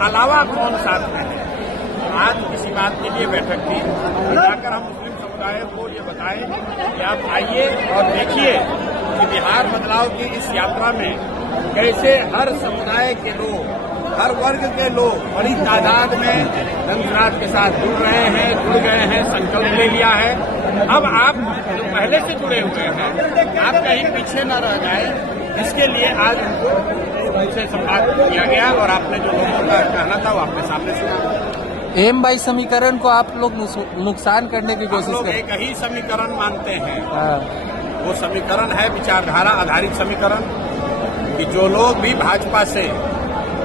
अलावा कौन साथ में है? आज किसी बात के लिए बैठक थी, जाकर हम मुस्लिम समुदाय को ये बताएं कि आप आइए और देखिए कि बिहार बदलाव की इस यात्रा में कैसे हर समुदाय के लोग, हर वर्ग के लोग बड़ी तादाद में जनसुराज के साथ जुड़ गए हैं, संकल्प ले लिया है। अब आप जो पहले से जुड़े हुए हैं, आप कहीं पीछे न रह जाए, इसके लिए आज उनसे संवाद किया गया और आपने जो लोगों का कहना था वो आपके सामने सुना। एम बाई समीकरण को आप लोग नुकसान करने की कोशिश लोग एक ही समीकरण मानते हैं। वो समीकरण है विचारधारा आधारित समीकरण, कि जो लोग भी भाजपा से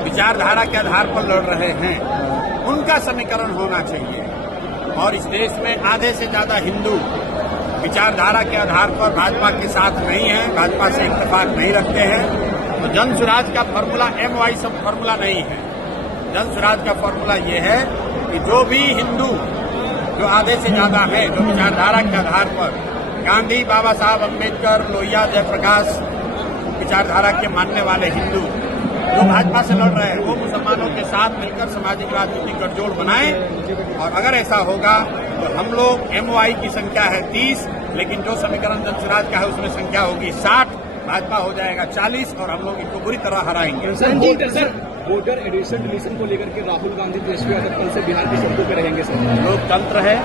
विचारधारा के आधार पर लड़ रहे हैं उनका समीकरण होना चाहिए। और इस देश में आधे से ज्यादा हिंदू विचारधारा के आधार पर भाजपा के साथ नहीं है, भाजपा से इत्तेफाक नहीं रखते हैं। तो जनसुराज का फॉर्मूला MY सब फॉर्मूला नहीं है। जनसुराज का फॉर्मूला ये है कि जो भी हिंदू, जो आधे से ज्यादा है, जो विचारधारा के आधार पर गांधी, बाबा साहब अम्बेडकर, लोहिया, जयप्रकाश विचारधारा के मानने वाले हिंदू जो भाजपा से लड़ रहे हैं, वो मुसलमानों के साथ मिलकर सामाजिक राजनीतिक गठजोड़ बनाएं। और अगर ऐसा होगा तो हम लोग MY की संख्या है 30, लेकिन जो समीकरण जनसुराज का है उसमें संख्या होगी 60, भाजपा हो जाएगा 40 और हम लोग इनको बुरी तरह हराएंगे। वोटर एडिशन डिलीशन को लेकर के राहुल गांधी तेजस्वी यादव कल से बिहार की सड़कों पर रहेंगे सर। लोकतंत्र है,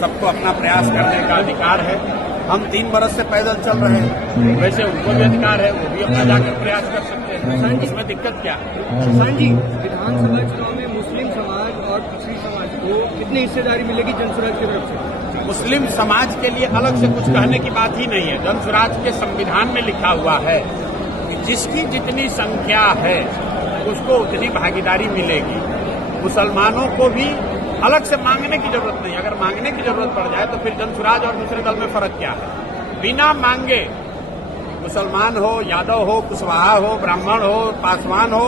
सबको अपना प्रयास करने का अधिकार है। हम 3 बरस से पैदल चल रहे हैं, वैसे उनको भी अधिकार है, वो भी अपना जाकर प्रयास कर सकते हैं। इसमें दिक्कत क्या? किसान जी, विधानसभा चुनाव में मुस्लिम समाज और दूसरी समाज को कितनी हिस्सेदारी मिलेगी जनसुराज की तरफ से? मुस्लिम समाज के लिए अलग से कुछ कहने की बात ही नहीं है। जनसुराज के संविधान में लिखा हुआ है कि जिसकी जितनी संख्या है उसको उतनी भागीदारी मिलेगी। मुसलमानों को भी अलग से मांगने की जरूरत नहीं। अगर मांगने की जरूरत पड़ जाए तो फिर जनसुराज और दूसरे दल में फर्क क्या है? बिना मांगे मुसलमान हो, यादव हो, कुशवाहा हो, ब्राह्मण हो, पासवान हो,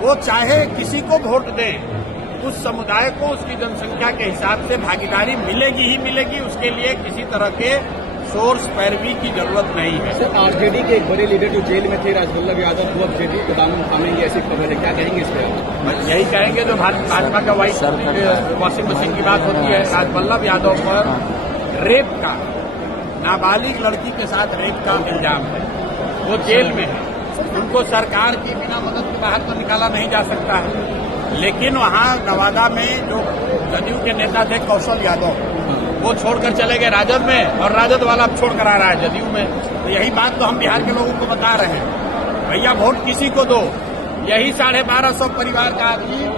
वो चाहे किसी को वोट दें, उस समुदाय को उसकी जनसंख्या के हिसाब से भागीदारी मिलेगी ही मिलेगी। उसके लिए किसी तरह के सोर्स पैरवी की जरूरत नहीं है। सर, आरजेडी के एक बड़े लीडर जो जेल में थे, राजवल्लभ यादव, वो अब जेडी को दामन थामेंगे, ऐसी खबर है, क्या कहेंगे इस पर? यही कहेंगे जो भाजपा का वॉशिंग मशीन की बात होती है। राजवल्लभ यादव पर रेप का, नाबालिग लड़की के साथ रेप का इल्जाम है, वो जेल में है। उनको सरकार की बिना मदद के बाहर तो निकाला नहीं जा सकता है। लेकिन वहां नवादा में जो जदयू के नेता थे कौशल यादव, वो छोड़कर चले गए राजद में, और राजद वाला अब छोड़कर आ रहा है जदयू में। तो यही बात तो हम बिहार के लोगों को बता रहे हैं, भैया वोट किसी को दो। यही 1250 परिवार का आदमी